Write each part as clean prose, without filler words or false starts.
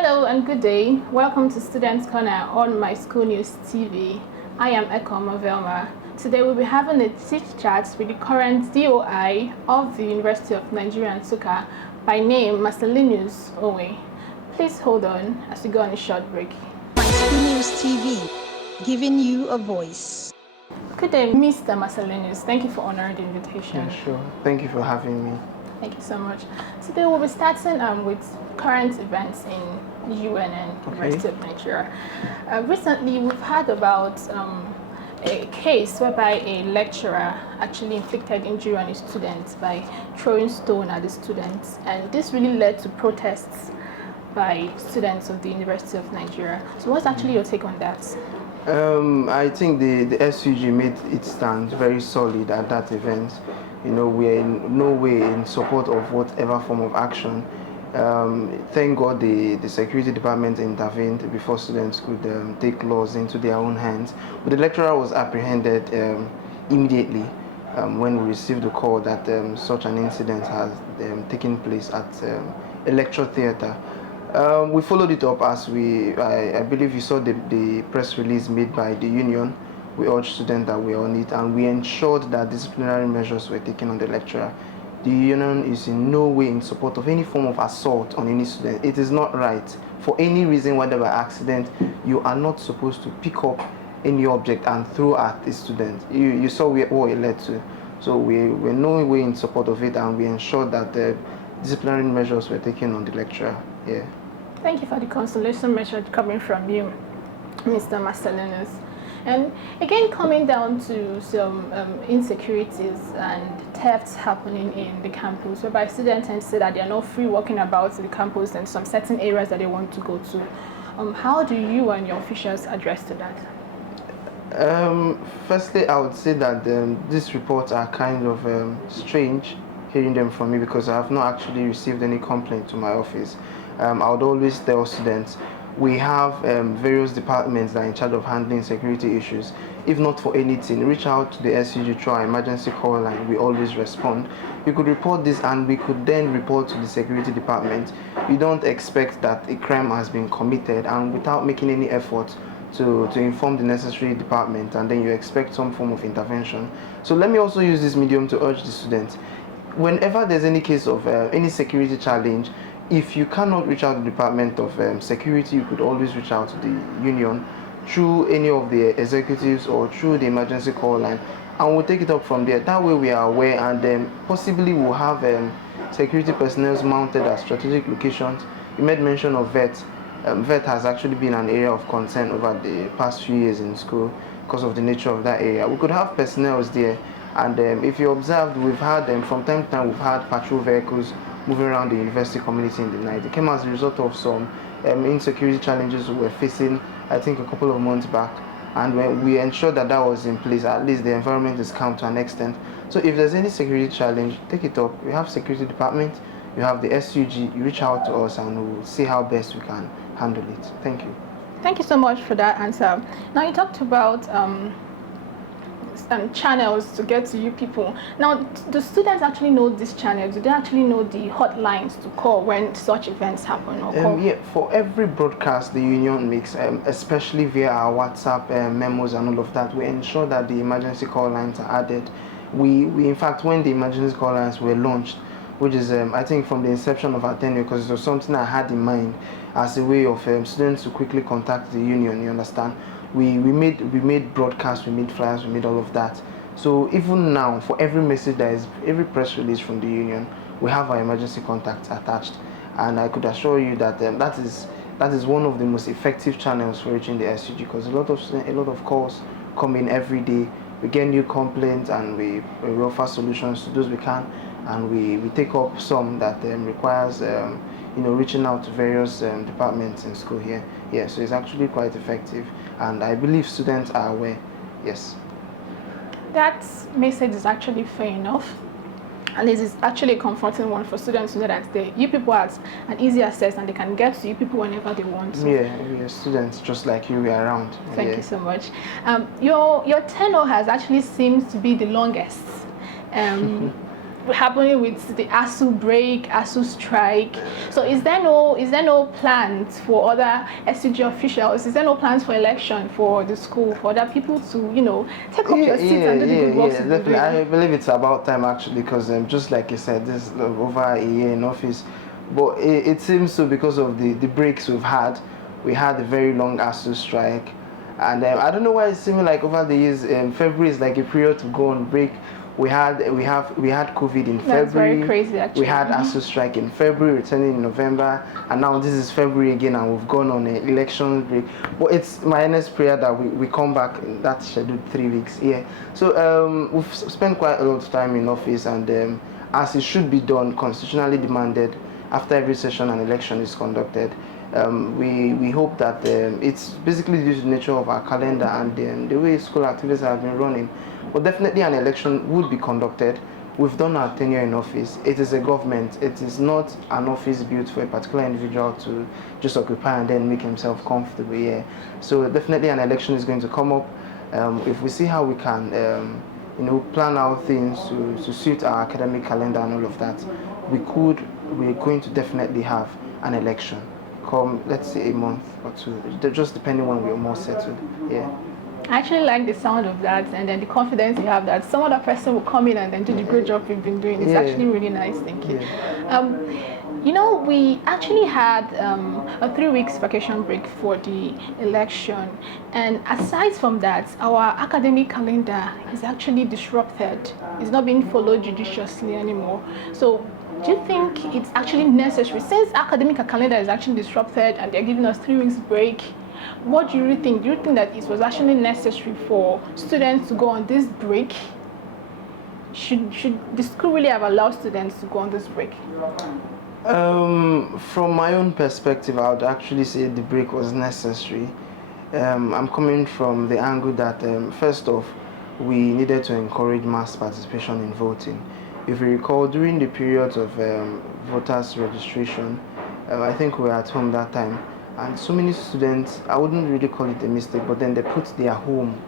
Hello and good day. Welcome to Students Corner on My School News TV. I am Ekoma Velma. Today we'll be having a teach chat with the current DOI of the University of Nigeria Nsukka by name Marcellinus Onwe. Please hold on as we go on a short break. My School News TV, giving you a voice. Good day, Mr. Marcellinus. Thank you for honoring the invitation. Yeah, sure. Thank you for having me. Thank you so much. Today we'll be starting with current events in UNN, University of Nigeria. Recently we've heard about a case whereby a lecturer actually inflicted injury on a student by throwing stone at the students, and this really led to protests by students of the University of Nigeria. So what's actually your take on that? I think the SUG made its stand very solid at that event. You know, we are in no way in support of whatever form of action. Thank God the security department intervened before students could take laws into their own hands. But the lecturer was apprehended immediately when we received the call that such an incident has taken place at a lecture theatre. We followed it up as I believe you saw the press release made by the union. We urged students that were on it, and we ensured that disciplinary measures were taken on the lecturer. The union is in no way in support of any form of assault on any student. It is not right. For any reason, whether by accident, you are not supposed to pick up any object and throw at the student. You saw what it led to. So we were no way in support of it, and we ensured that the disciplinary measures were taken on the lecturer. Yeah. Thank you for the consolation measure coming from you, Mr. Marcellinus. And again, coming down to some insecurities and thefts happening in the campus, whereby students tend to say that they are not free walking about the campus and some certain areas that they want to go to. How do you and your officials address to that? Firstly, I would say that these reports are kind of strange, hearing them from me, because I have not actually received any complaint to my office. I would always tell students, we have various departments that are in charge of handling security issues. If not for anything, reach out to the SUG through our emergency call line. We always respond. You could report this, and we could then report to the security department. You don't expect that a crime has been committed, and without making any effort to inform the necessary department, and then you expect some form of intervention. So let me also use this medium to urge the students. Whenever there's any case of any security challenge, if you cannot reach out to the Department of Security, you could always reach out to the union through any of the executives or through the emergency call line, and we'll take it up from there. That way we are aware, and possibly we'll have security personnel mounted at strategic locations. You made mention of VET. VET has actually been an area of concern over the past few years in school because of the nature of that area. We could have personnel there, and if you observed, we've had from time to time we've had patrol vehicles moving around the university community in the night. It came as a result of some insecurity challenges we were facing, I think, a couple of months back. And when we ensured that that was in place, at least the environment is calm to an extent. So if there's any security challenge, take it up. We have security department, you have the SUG, you reach out to us, and we'll see how best we can handle it. Thank you. Thank you so much for that answer. Now, you talked about channels to get to you people. Now, do students actually know these channels? Do they actually know the hotlines to call when such events happen? Or yeah, for every broadcast the union makes, especially via our WhatsApp memos and all of that, we ensure that the emergency call lines are added. We in fact, when the emergency call lines were launched, which is I think from the inception of our tenure, because it was something I had in mind as a way of students to quickly contact the union, you understand? We made broadcasts, we made flyers, we made all of that. So even now, for every message that is, every press release from the union, we have our emergency contacts attached, and I could assure you that that is one of the most effective channels for reaching the SUG, because a lot of calls come in every day. We get new complaints, and we offer solutions to those we can, and we take up some that requires reaching out to various departments in school here. Yeah, so it's actually quite effective, and I believe students are aware. Yes. That message is actually fair enough, and it is actually a comforting one for students to know that you people have an easy access and they can get to you people whenever they want to. Yeah, we are students just like you. We are around. Thank you so much. Your tenure has actually seemed to be the longest. happening with the ASU break, ASU strike. So is there no plans for other SUG officials? Is there no plans for election for the school, for other people to, take up your seats and do the good work? Definitely. I believe it's about time actually, because just like you said, this is over a year in office. But it seems so because of the breaks we've had. We had a very long ASU strike, and I don't know why it seems like over the years, February is like a period to go on break. We had COVID in February. That's very crazy, actually. We had ASU strike in February, returning in November, and now this is February again, and we've gone on an election break. But it's my earnest prayer that we come back in that scheduled 3 weeks. Yeah. So we've spent quite a lot of time in office, and as it should be done, constitutionally demanded, after every session an election is conducted. We hope that it's basically due to the nature of our calendar and the way school activities have been running. But definitely an election would be conducted. We've done our tenure in office. It is a government. It is not an office built for a particular individual to just occupy and then make himself comfortable. Yeah. So definitely an election is going to come up. If we see how we can, plan out things to suit our academic calendar and all of that, we're going to definitely have an election come, let's say, a month or two, just depending when we're more settled. Yeah. I actually like the sound of that, and then the confidence you have that some other person will come in and then do the great job you've been doing. It's actually really nice. Thank you. Yeah. We actually had a 3 weeks vacation break for the election, and aside from that, our academic calendar is actually disrupted. It's not being followed judiciously anymore. So do you think it's actually necessary, since academic calendar is actually disrupted and they're giving us 3 weeks break? What do you think? Do you think that it was actually necessary for students to go on this break? Should the school really have allowed students to go on this break? From my own perspective, I would actually say the break was necessary. I'm coming from the angle that, first off, we needed to encourage mass participation in voting. If you recall, during the period of voters registration, I think we were at home that time, and so many students, I wouldn't really call it a mistake, but then they put their home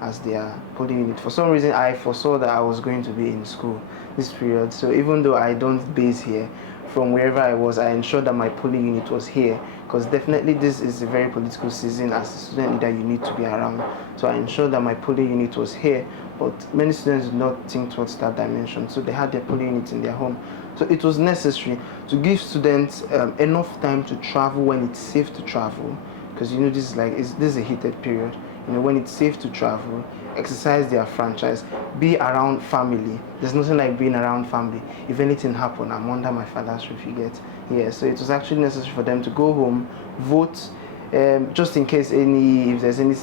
as their polling unit. For some reason, I foresaw that I was going to be in school this period, so even though I don't base here, from wherever I was, I ensured that my polling unit was here, because definitely this is a very political season. As a student leader, you need to be around. So I ensured that my polling unit was here, but many students did not think towards that dimension, so they had their polling units in their home. So it was necessary to give students enough time to travel when it's safe to travel, because this is a heated period. When it's safe to travel, exercise their franchise, be around family. There's nothing like being around family. If anything happened, I'm under my father's roof, you get. Yeah, so it was actually necessary for them to go home, vote, just in case if there's any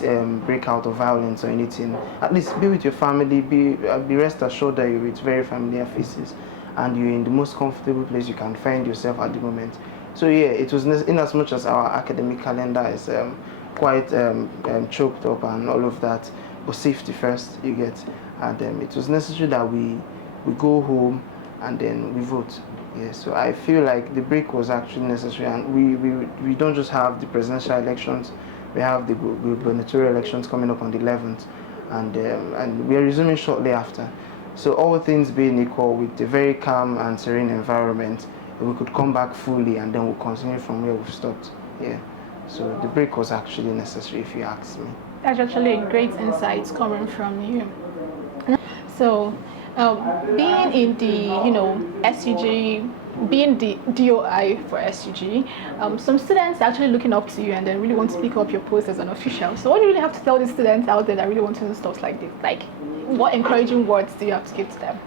breakout of violence or anything. At least be with your family, be rest assured that you're with very familiar faces, and you're in the most comfortable place you can find yourself at the moment. So yeah, it was in as much as our academic calendar is quite choked up and all of that, but safety first, you get. And it was necessary that we go home and then we vote. Yeah, so I feel like the break was actually necessary, and we don't just have the presidential elections, we have the gubernatorial elections coming up on the 11th, and we are resuming shortly after. So all things being equal, with a very calm and serene environment, we could come back fully, and then we'll continue from where we've stopped. Yeah. So the break was actually necessary, if you ask me. That's actually a great insight coming from you. So, being in the SUG, being the DOI for SUG, some students are actually looking up to you and they really want to pick up your post as an official. So what do you really have to tell the students out there that really want to do stuff like this? Like, what encouraging words do you have to give to them?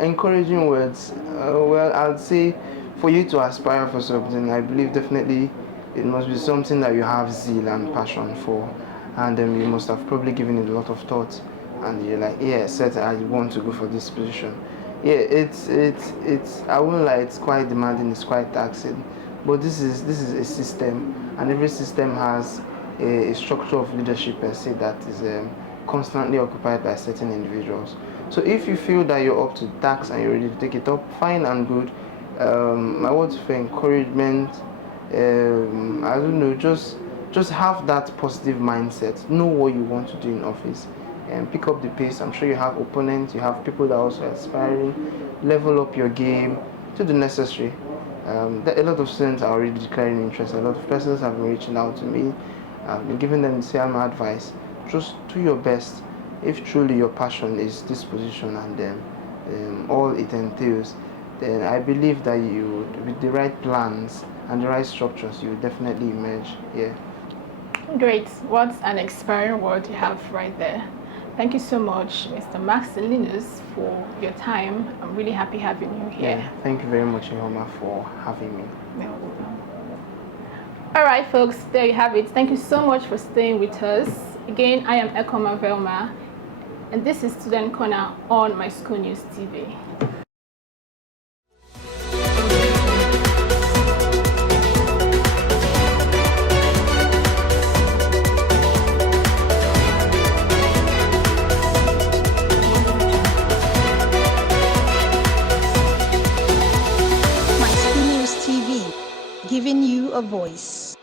Encouraging words. Well, I'd say for you to aspire for something, I believe definitely it must be something that you have zeal and passion for, and then you must have probably given it a lot of thought, and you're like, yeah, certain I want to go for this position. Yeah, it's I won't lie, it's quite demanding, it's quite taxing, but this is a system, and every system has a structure of leadership per se that is constantly occupied by certain individuals. So if you feel that you're up to the task and you're ready to take it up, fine and good. My words for encouragement, I don't know, just have that positive mindset. Know what you want to do in office. and pick up the pace. I'm sure you have opponents, you have people that are also aspiring. Level up your game, do the necessary. A lot of students are already declaring interest. A lot of persons have been reaching out to me. I've been giving them the same advice. Just do your best. If truly your passion is this position and all it entails, then I believe that you, with the right plans and the right structures, you will definitely emerge here. Great. What an inspiring word you have right there. Thank you so much, Mr. Marcellinus, for your time. I'm really happy having you here. Yeah, thank you very much, Ihoma, for having me. All right, folks, there you have it. Thank you so much for staying with us. Again, I am Ekoma Velma, and this is Student Corner on My School News TV. Giving you a voice.